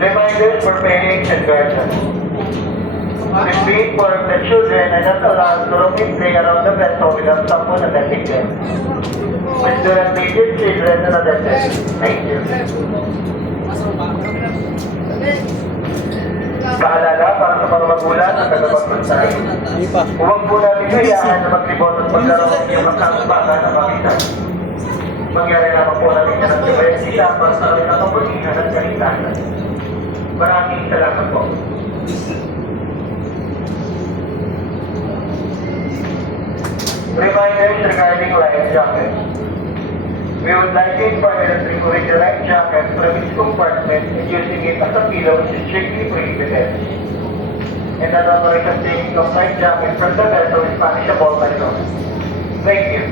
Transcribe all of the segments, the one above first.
Reminders for parents and guardians. Repeat for the children and not allowed to roam and play around the vessel without someone attending them. Please do not leave your children unattended. Thank you. Paalala para sa mga magulang at tagapagpantay. Huwag po natin hayaan na maglibot at maglaro ng iyong magkakabaka na makita. Mangyari naman po natin yan ang gabay at sila para sa amin ang kapulihan at kaligtasan. Maraming salamat po. Reminders regarding life jacket. We would like to inform you that removing the life jacket from its compartment and using it as a pillow is strictly prohibited. And unauthorized taking of life jacket from the vessel is punishable by law. Thank you.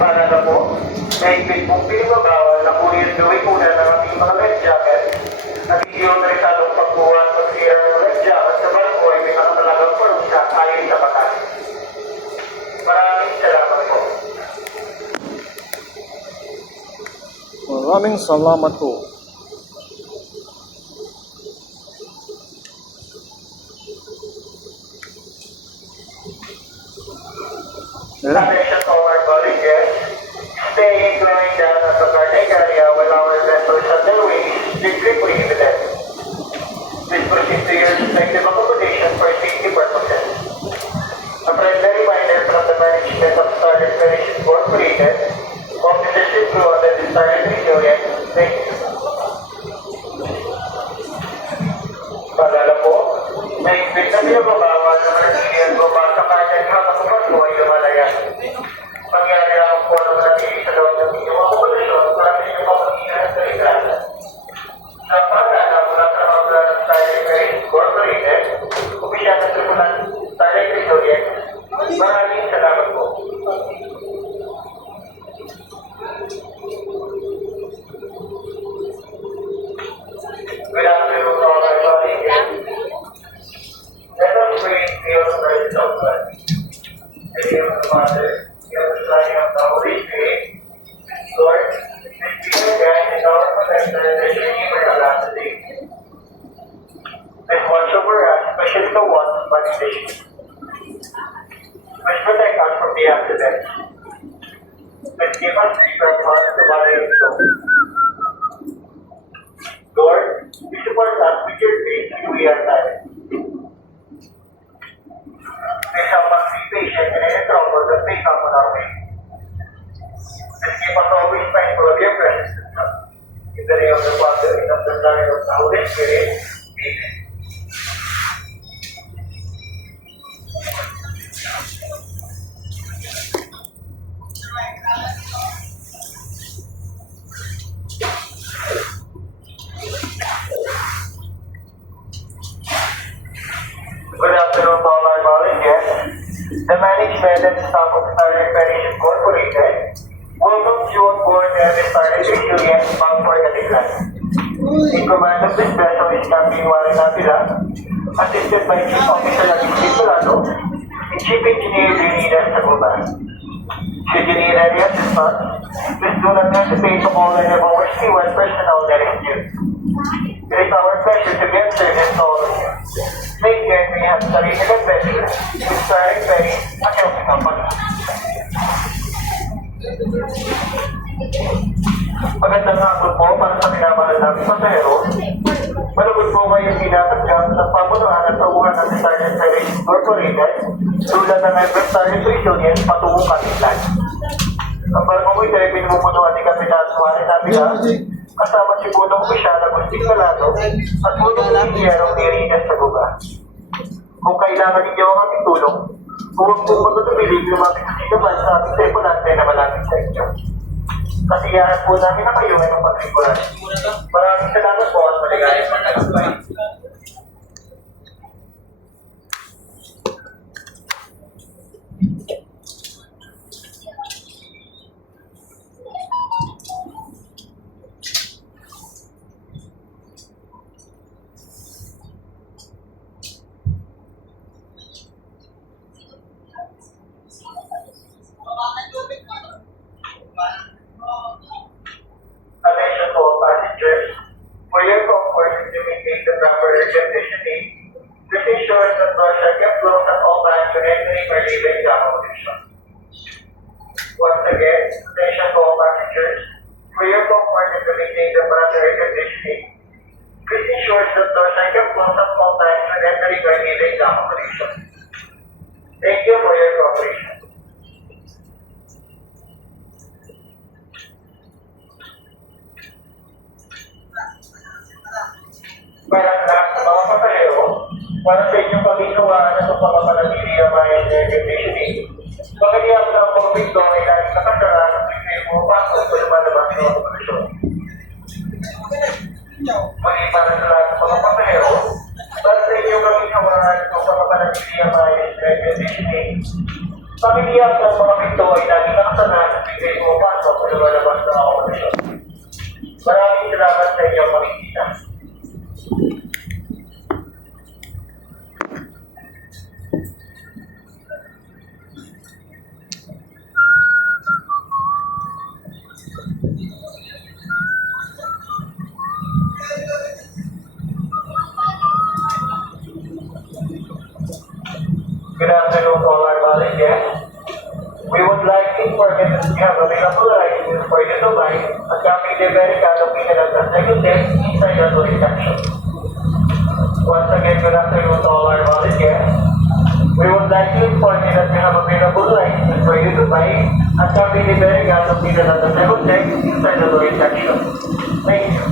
Para na po, naigpit pong pinibabawal na kunin ang gawin muna ng ating mga life jacket at hindi yung narisadong pagbuhat at sira ng life jacket sa barko ay may mga talagang parusa ayon sa batas. Maraming salamat po. Maraming salamat po. Attention to our colleague guests. Staying going down at the Carnegie area while our vessels on their way is strictly prohibited. Please proceed to your respective accommodation for safety purposes. A friendly reminder from the management of Starlight Parish Incorporated, officers and crew on the Starlight Resilient, thank you. Paalala po, naigpit na pinababawal na manatilihan ko para sa kanyang habang kumato ay lumalaya. Mangyari lang po na manatili sa loob ng inyong akomodasyon para sa inyong pamangyahan sa ligaya. Sa paalala mula sa mga plan ng Starlight Parish Incorporated, opisyal ng tribunan Starlight Resilient, maraming salamat po. Good afternoon to all our colleagues. Let us pray in the Lord's Supper. In the name of the Father, in the Son, and of the Holy Spirit. Lord, this be our guide and our protector in the journey for the last day. Please watch over us, especially the ones by the station. Please protect us from the accidents. Please give us freedom to body and soul. Lord, please support us with your grace when we are tired. Please help us be patient in any trouble that may come on our way. Please keep us always thankful of your presence and love. In the name of the Father, and of the Son, and of the Holy Spirit. Amen. Good afternoon to all our colleagues guests. The management and staff of Starlight Parish Incorporated welcomes you on board the Starlight Resilient bound for the decline. In command of this vessel is Captain Warren Avila, assisted by Chief Officer Agustin Colado and Chief Engineer Leonidas Saguba. Should you need any assistance, please do not hesitate to call any of our steward personnel that is due. It is our pleasure to get service to all of you. Take care, may have sarili adventure with Starlight Parish at Healthy Company. Magandang hapon po para sa minamahal namin pasahero. Malugod po ngayong pinapagkam sa pamunuan at tauhan ng Starlight Parish Incorporated tulad ng Everett Starlight Resilient patungong Katilan. Ang barko mo'y tayo pinumunuan ni Kapitan Suarez Avila kasama si Punong Opisyal Agustin Colado at Punong Inhinyerong Leonidas Saguba. Kung kailangan ninyo ang aming tulong, huwag po magtutubilig lumapit sa sigaban sa aming tripulante na malapit sa inyo. Kasiyahan po namin na kayo ngayong patrikulan. Maraming salamat po at maligayang pagkakabay. conditioning, this ensures that doors are kept closed at all times when entering or leaving the accommodation. Once again, attention to all passengers, for your comfort and to maintain the proper air conditioning, this ensures that doors are kept closed at all times when entering or leaving the accommodation. Thank you for your cooperation. Para sa lahat ng mga pasahero, para sa inyong pag-inuwaan at pagpapanatili ang air conditioning, pagkaliyak ng mga pinto ay laging nakasara sa pinto mo pasok sa lumalabas ng operasyon. Muli para sa lahat ng mga pasahero, para sa inyong pag-inuwaan at pagpapanatili ang air conditioning, pagkaliyak ng mga pinto ay laging nakasara sa pinto mo pasok sa lumalabas ng operasyon. Maraming salamat sa inyong makikita. Good afternoon to all our valued guests. We would like to inform you that we have available rides for you to buy at Cafe de Verica located at the second deck inside the tourist section. Once again, good afternoon to all our valued guests. We would like to inform you that we have available rides for you to buy at Cafe de Verica located at the second deck inside the tourist section. Thank you.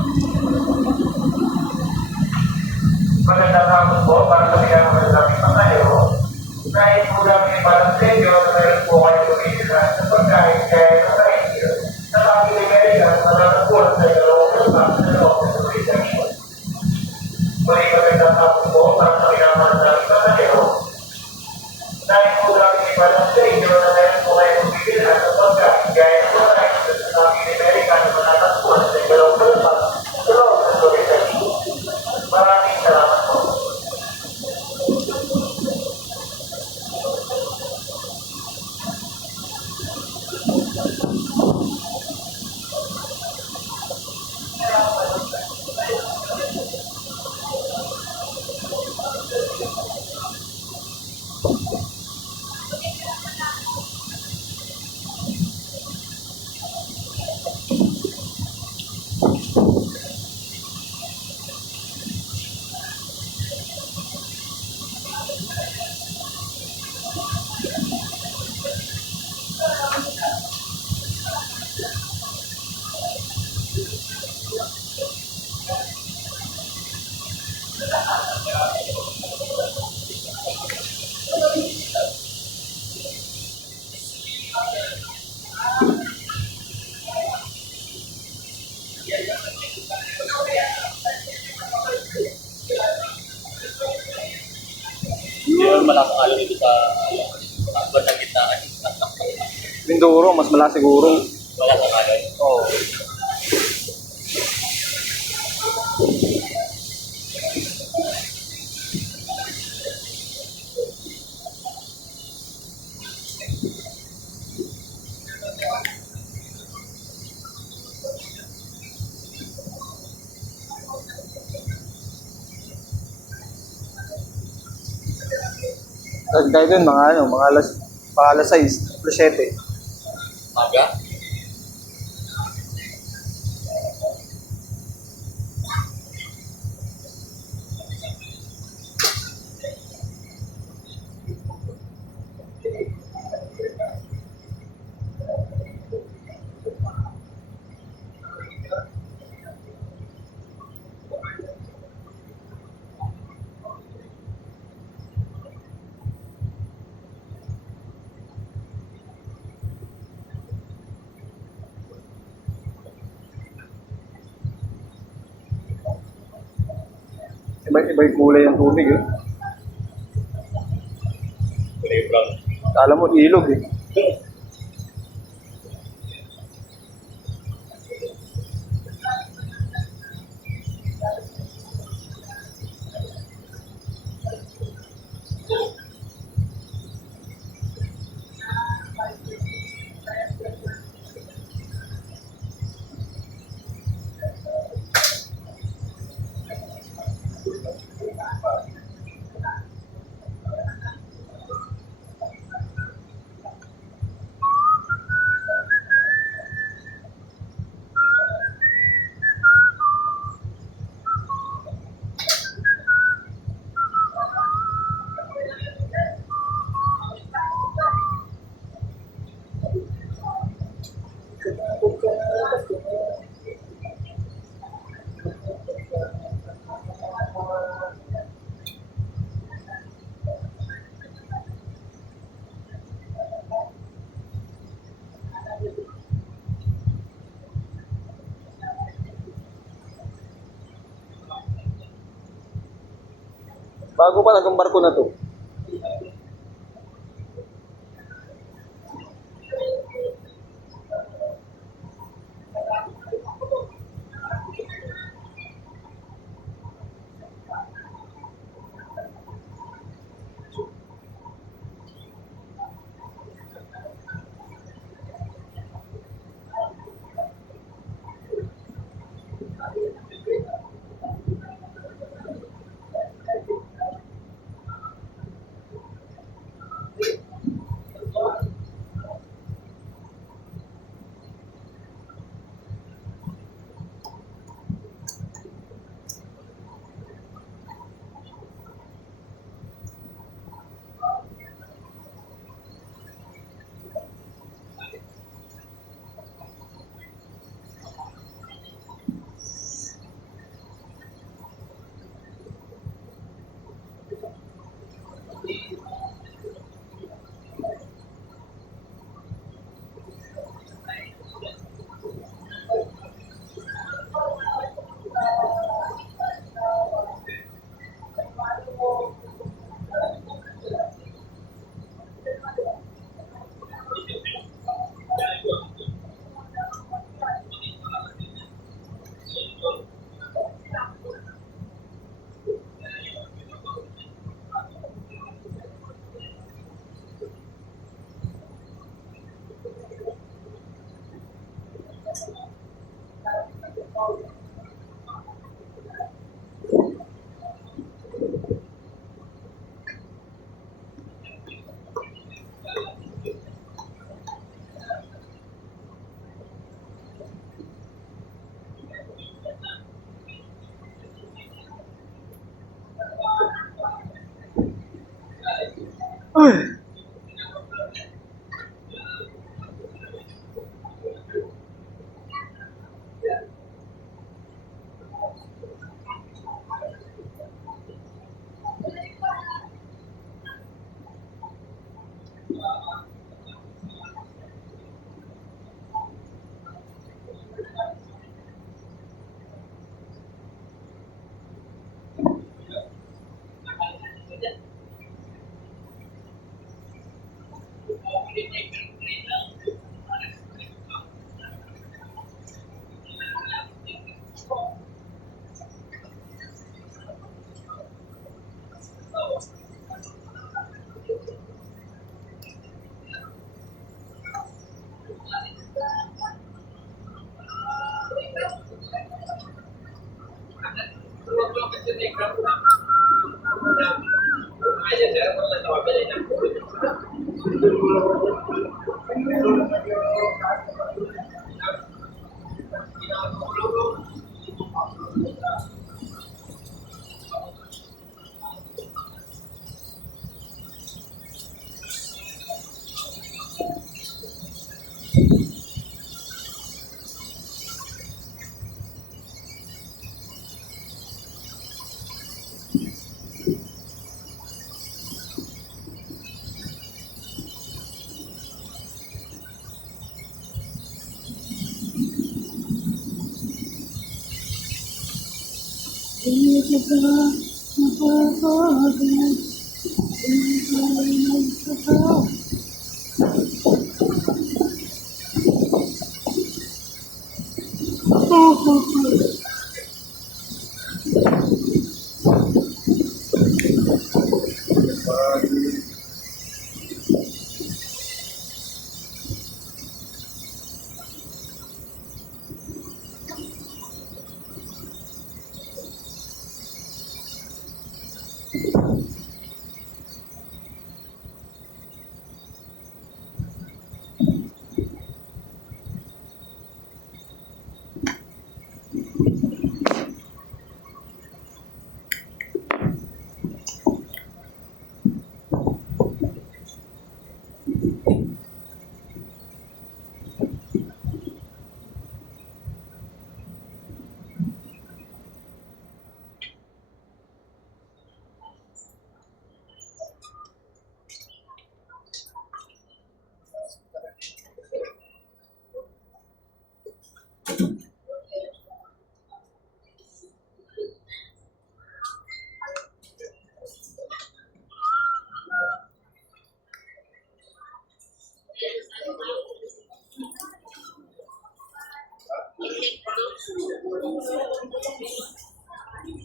Magandang hapon po para sa mga maraming pasahero. Kahit po namin parang sa inyo, meron po kayo kumilira sa pagkain kaya sa tayo. Sa Cafe de Verica, matatagpuan sa dalawang kasama sa loob ng reception. Muli magandang hapon po para sa mga maraming pasahero. Kahit po namin parang sa inyo, meron po kayo kumilira sa pagkain kaya sa tayo. Sa Cafe de Verica, matatagpuan sa dalawang kasama sa loob ng reception. Maraming salamat po. Malaking alo dito sa bandang gitnaan. Mindoro, mas mala siguro. Wala sa alo. Oo. Tayo dun, mga alas 6, alas 7. Maga? Iba yung kulay ng tubig eh. Kulay brown. Kala mo ilog eh. Bago pa lang barko na to. Ay!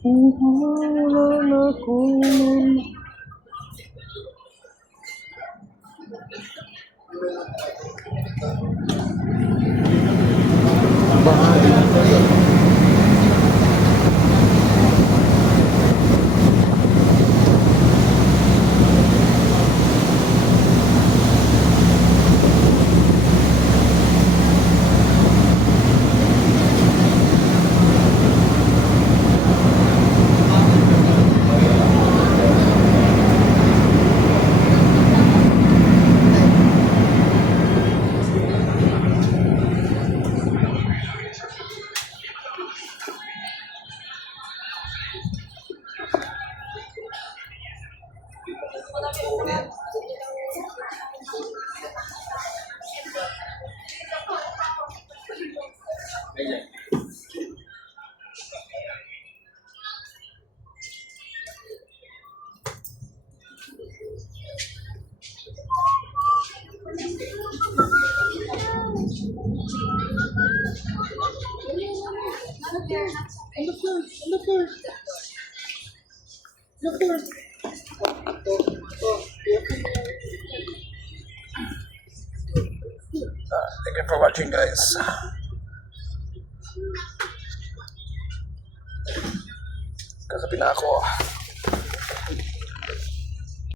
Thank you for watching, guys. Kakapi na ako.